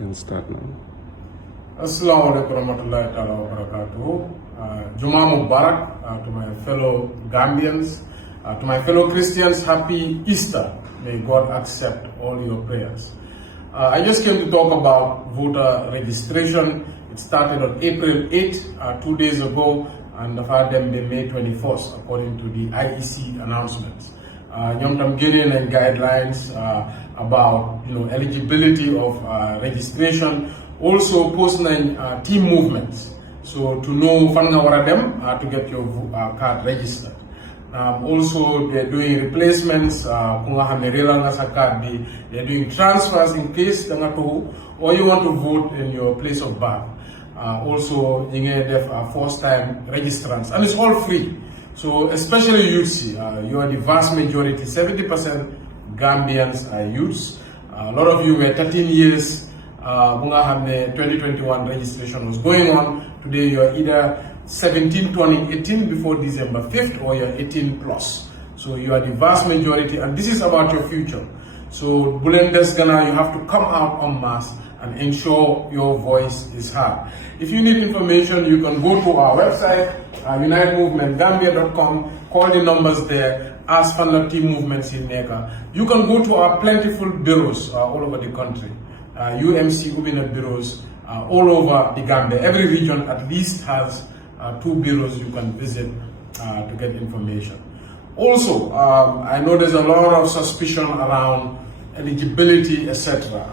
can start now. Assalamu alaikum warahmatullahi ta'ala wa barakatuhu. Juma Mubarak to my fellow Gambians, to my fellow Christians, happy Easter. May God accept all your prayers. I just came to talk about voter registration. It started on April 8, 2 days ago, and the them May 21st, according to the IEC announcements. Ñom tam génné nañ guidelines about eligibility of registration. Also post nañ team movements, so to know fan nga wara dem to get your card registered. Also they're doing replacements kung nga xamné réla nga sa card bi. They're doing transfers in case da nga tohu or you want to vote in your place of birth. Also ñi ngay def first time registrants, and it's all free. So especially youths, you are the vast majority, 70% Gambians are youths. A lot of you were 13 years, 2021 registration was going on. Today you are either 17 turning 18 before December 5th or you're 18 plus. So you are the vast majority, and this is about your future. So Bulendes Ghana, you have to come out en masse and ensure your voice is heard. If you need information, you can go to our website, unitemovementgambia.com, call the numbers there, ask for the team movements in Nega. You can go to our plentiful bureaus all over the country, UMC Ubina bureaus all over the Gambia. Every region at least has 2 bureaus you can visit to get information. Also, I know there's a lot of suspicion around eligibility, etc.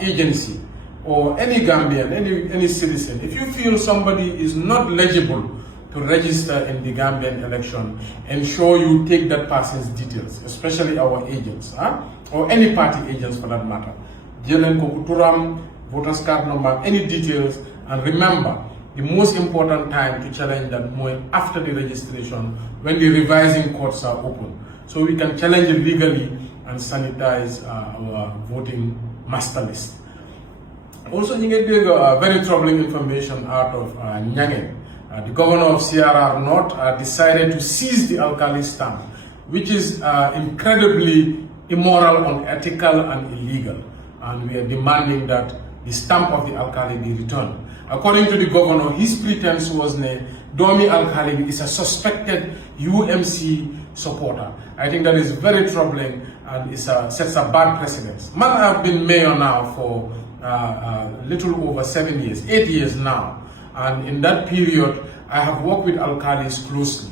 Agency or any Gambian, any citizen, if you feel somebody is not legible to register in the Gambian election, ensure you take that person's details, especially our agents, or any party agents for that matter. Jelen Kokuturam, voters card number, any details, and remember, the most important time to challenge that more after the registration, when the revising courts are open. So we can challenge it legally and sanitize our voting master list. Also, you get very troubling information out of Nyangen. The governor of CRR North decided to seize the alkali stamp, which is incredibly immoral, unethical, and illegal. And we are demanding that the stamp of the alkali be returned. According to the governor, his pretense was that Domi Alkali is a suspected UMC supporter. I think that is very troubling and sets a bad precedent. Man, I've been mayor now for little over 7 years, 8 years now. And in that period, I have worked with alkalis closely.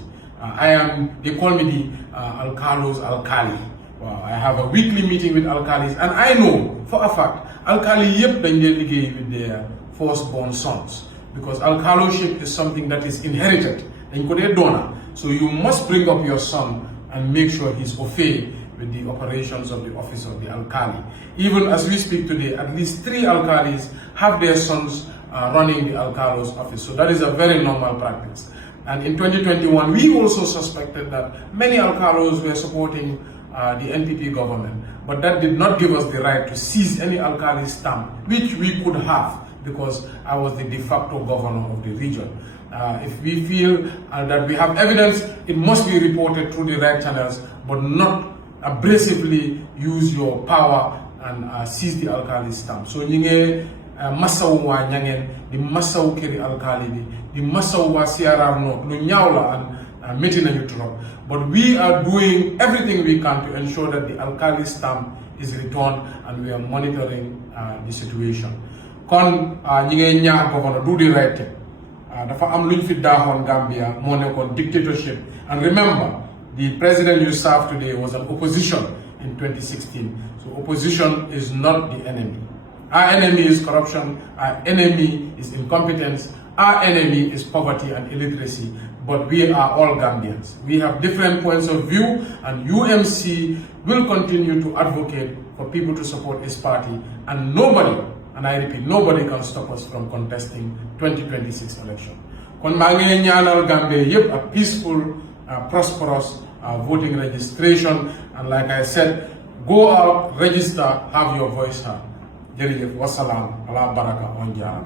They call me the Alkalos Alkali. Wow, I have a weekly meeting with alkalis, and I know for a fact, alkali yep then they live with their firstborn sons, because alkaliship is something that is inherited and you could donor. So you must bring up your son and make sure he's au fait with the operations of the office of the alkali. Even as we speak today, at least 3 alkalis have their sons running the alkalos office. So that is a very normal practice. And in 2021, we also suspected that many alkalos were supporting the NPP government, but that did not give us the right to seize any alkali stamp, which we could have, because I was the de facto governor of the region. If we feel that we have evidence, it must be reported through the right channels, but not abrasively use your power and seize the alkali stamp. So nyinge masawu wa nyangen, di masawu kiri alkali di masawu wa CRR no lu nyawla and meeting na trop. But we are doing everything we can to ensure that the alkali stamp is returned, and we are monitoring the situation. Kon ñi ngay ñaan governor do the right thing. Dafa am luñ fi daaxoon Gambia moo nekkoon dictatorship. And remember, the president you serve today was an opposition in 2016. So opposition is not the enemy. Our enemy is corruption, our enemy is incompetence, our enemy is poverty and illiteracy, but we are all Gambians. We have different points of view, and UMC will continue to advocate for people to support his party, and nobody, and I repeat, nobody can stop us from contesting 2026 election. Kon maa ngi ñaanal Gambia yep a peaceful, prosperous voting registration, and like I said, go out, register, have your voice heard. Jërëjëf, wassalam, ala baraka, on jaram.